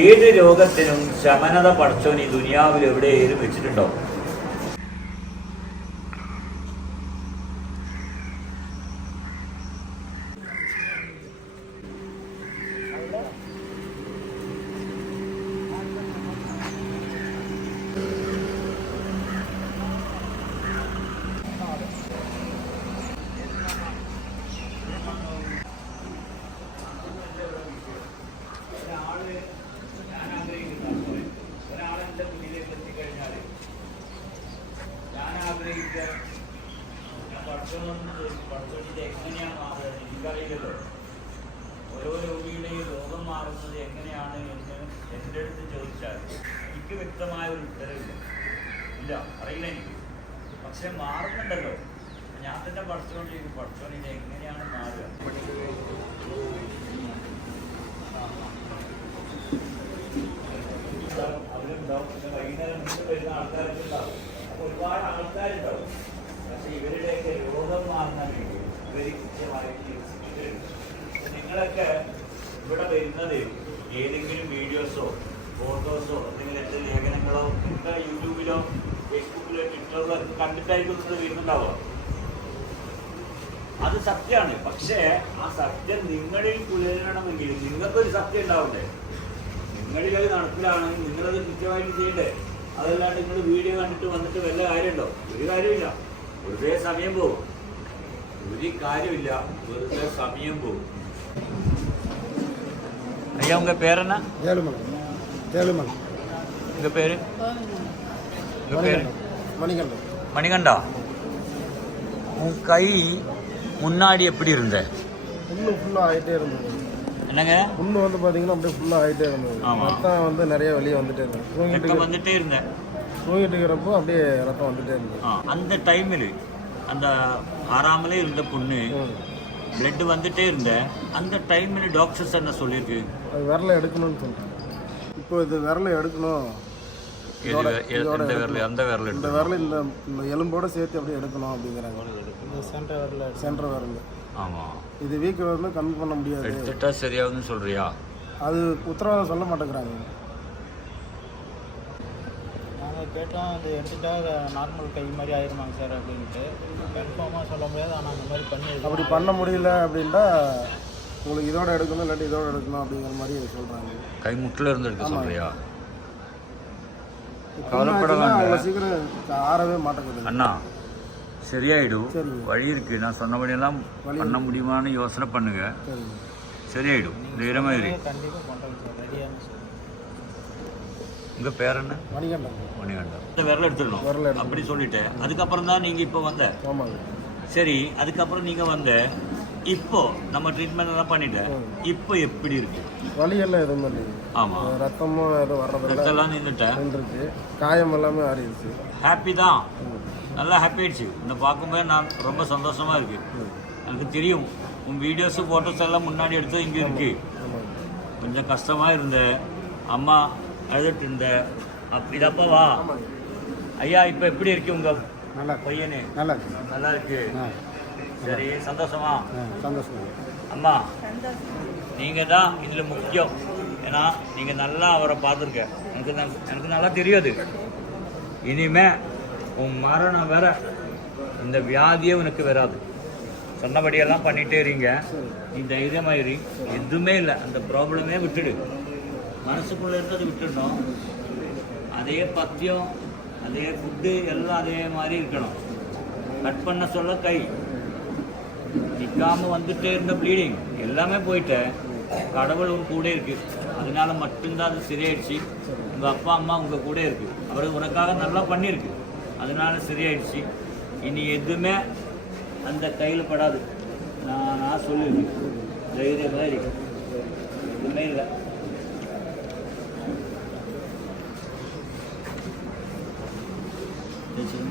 ഏത് രോഗത്തിനും ശമനത പഠിച്ചോൻ ഈ ദുനിയാവിൽ എവിടെയും വെച്ചിട്ടുണ്ടോ പഠിച്ചോണ്ടിട്ട് എങ്ങനെയാണ് മാറുന്നത് എനിക്കറിയില്ലല്ലോ. ഓരോ രോഗിയുടെയും രോഗം മാറുന്നത് എങ്ങനെയാണ് എന്ന് എന്റെ അടുത്ത് ചോദിച്ചാൽ എനിക്ക് വ്യക്തമായ ഒരു ഉത്തരവില്ല. ഇല്ല അറിയില്ല എനിക്ക്. പക്ഷെ മാറുന്നുണ്ടല്ലോ. ഞാൻ തന്നെ പഠിച്ചുകൊണ്ടിരിക്കും പഠിച്ചോണ്ടിട്ട് എങ്ങനെയാണ് മാറുക? അവരുണ്ടാവും വൈകുന്നേരം വരുന്ന ആൾക്കാരൊക്കെ ഉണ്ടാവും. അപ്പൊ ഒരുപാട് ആൾക്കാരുണ്ടാവും പക്ഷെ ഇവരുടെയൊക്കെ രോഗം മാറുന്ന വേണ്ടി ഇവർ കൃത്യമായി ചികിത്സിക്കുന്നുണ്ട് നിങ്ങളൊക്കെ ഇവിടെ വരുന്നത് ഏതെങ്കിലും വീഡിയോസോ ഫോട്ടോസോ അല്ലെങ്കിൽ എന്റെ ലേഖനങ്ങളോ നിങ്ങൾ യൂട്യൂബിലോ ഫേസ്ബുക്കിലോ ട്വിറ്ററിലോ കണ്ടിട്ടായിരിക്കും നിങ്ങൾ വരുന്നുണ്ടാവുക. അത് സത്യമാണ്. പക്ഷേ ആ സത്യം നിങ്ങളിൽ പുലരണമെങ്കിൽ നിങ്ങൾക്കൊരു സത്യം ഉണ്ടാവണ്ടേ? നിങ്ങളിൽ അത് നടപ്പിലാണെങ്കിൽ നിങ്ങളത് കൃത്യമായിട്ട് ചെയ്യണ്ടേ? അതല്ലാണ്ട് നിങ്ങൾ വീഡിയോ കണ്ടിട്ട് വന്നിട്ട് വല്ല കാര്യമുണ്ടോ? ഒരു കാര്യമില്ല വെറുതെ സമയം പോകും. ഒരു കാര്യമില്ല വെറുതെ സമയം പോകും ஐயா உங்க பேர் என்ன ஏழுமலை ஏழுமலை உங்க பேரு உங்க பேரு மணிகண்டன் மணிகண்டா உன் கை முன்னாடி எப்படி இருந்த புண்ணு ஃபுல்லாக ஆகிட்டே இருந்தது என்னங்க புண்ணு வந்து பார்த்தீங்கன்னா அப்படியே ஃபுல்லாக ஆகிட்டே இருந்தது ஆமா. ரத்தம் வந்து நிறைய வெளியே வந்துட்டே இருந்தது தூங்கிட்டு வெக்கம் வந்துட்டே இருந்தேன் தூங்கிட்டு இருக்கிறப்போ அப்படியே ரத்தம் வந்துட்டே இருந்தது ஆ, அந்த டைமில் அந்த ஆறாமலே இருந்த பொண்ணு. பிளட் வந்துட்டே இருந்த. அந்த டைமில் டாக்டர்ஸ் என்ன சொல்லியிருக்கு? அது விரலை எடுக்கணும்னு சொல்லிட்டேன் இப்போ இது விரலை எடுக்கணும். எந்த விரல் அந்த விரல் இந்த விரல் இந்த இந்த எலும்போட சேர்த்து அப்படியே எடுக்கணும் அப்படிங்கிறாங்க. சென்டர் விரல் சென்டர் விரல். ஆமாம் இது வீக் வந்து கம்மி பண்ண முடியாது. எடுத்துட்டா சரியாகுதுன்னு சொல்றியா? அது உத்தரவாதம் சொல்ல மாட்டேங்கிறாங்க. கேட்டோம் அது எடுத்துட்டா நார்மல் கை மாதிரி ஆயிருமாங்க சார் அப்படின்ட்டு. கன்ஃபார்மாக சொல்ல முடியாது ஆனால் அந்த மாதிரி பண்ணி அப்படி பண்ண முடியல அப்படின்னா உங்களுக்கு இதோட எடுக்கணும் இல்லாட்டி இதோட எடுக்கணும் அப்படிங்கிற மாதிரி சொல்கிறாங்க கை முட்டில் இருந்து எடுக்க சொல்றியா கவலைப்பட அவ்வளோ சீக்கிரம் ஆறவே மாட்டேங்குது அண்ணா சரியாயிடும். வழி இருக்கு. நான் சொன்னபடியெல்லாம் பண்ண முடியுமான்னு யோசனை பண்ணுங்க. சரியாயிடும். தைரியமா இரு கண்டிப்பாக பண்ணுறோங்க சார் ரெடியான சார் உங்க பேர் என்ன? மணிகண்டன். மணிகண்டன். இந்த விரல் எடுத்துடணும் விரல். அப்படி சொல்லிட்டேன் அதுக்கப்புறம் தான் நீங்க இப்போ வந்த. ஆமாங்க. சரி அதுக்கப்புறம் நீங்க வந்த. இப்போ நம்ம ட்ரீட்மெண்ட் எல்லாம் பண்ணிட்டேன் இப்போ எப்படி இருக்கு? வலியெல்லாம் எதுவுமே இல்லைங்க. ஆமா. ரத்தமும் எதுவும் வர்றதில்ல. ரத்தம்லாம் நின்றுட்டேன் நின்றுச்சு. காயம் எல்லாமே ஆறிடுச்சு. ஹாப்பி தான். நல்லா ஹாப்பி ஆயிடுச்சு. உன்னை பார்க்கும்போது நான் ரொம்ப சந்தோஷமா இருக்கு. எனக்கு தெரியும். உன் வீடியோஸ் ஃபோட்டோஸ் எல்லாம் முன்னாடி எடுத்து இங்கே இருக்கு. ஆமாங்க. கொஞ்சம் கஷ்டமா இருந்த. அம்மா அழுதுட்டு இருந்த. அப் இதப்பா வா. ஆமாங்க ஐயா இப்போ எப்படி இருக்கு உங்க நல்லா பையனு? நல்லா இருக்கு. நல்லா இருக்கு. சரி சந்தோஷமா? சந்தோஷம். அம்மா நீங்கள் தான் இதில் முக்கியம். ஏன்னா நீங்கள் நல்லா அவரை பார்த்துருக்க. எனக்கு எனக்கு நல்லா தெரியாது. இனிமே உன் மரணம் வேற இந்த வியாதியே உனக்கு வராது. சொன்னபடியெல்லாம் பண்ணிட்டே இருங்க. நீ தைரியமாயிரு. எதுவுமே இல்லை. அந்த ப்ராப்ளமே விட்டுடு. மனசுக்குள்ளே இருந்ததை விட்டுடணும் அதே பத்தியம் அதே ஃபுட்டு எல்லாம் அதே மாதிரி இருக்கணும். கட் பண்ண சொல்ல கை. நிற்காமல் வந்துட்டே இருந்த ப்ளீடிங் எல்லாமே போயிட்டேன் கடவுள் உன் கூட இருக்குது அதனால மட்டும்தான் அது சரியாயிடுச்சு. உங்கள் அப்பா அம்மா உங்கள் கூட இருக்கு. அவர் உனக்காக நல்லா பண்ணியிருக்கு. அதனால சரியாயிடுச்சு. இனி எதுவுமே அந்த கையில் படாது. நான் நான் சொல்லியிருக்கேன் தைரியமாக இருக்கு எதுவுமே இல்லை. Gracias.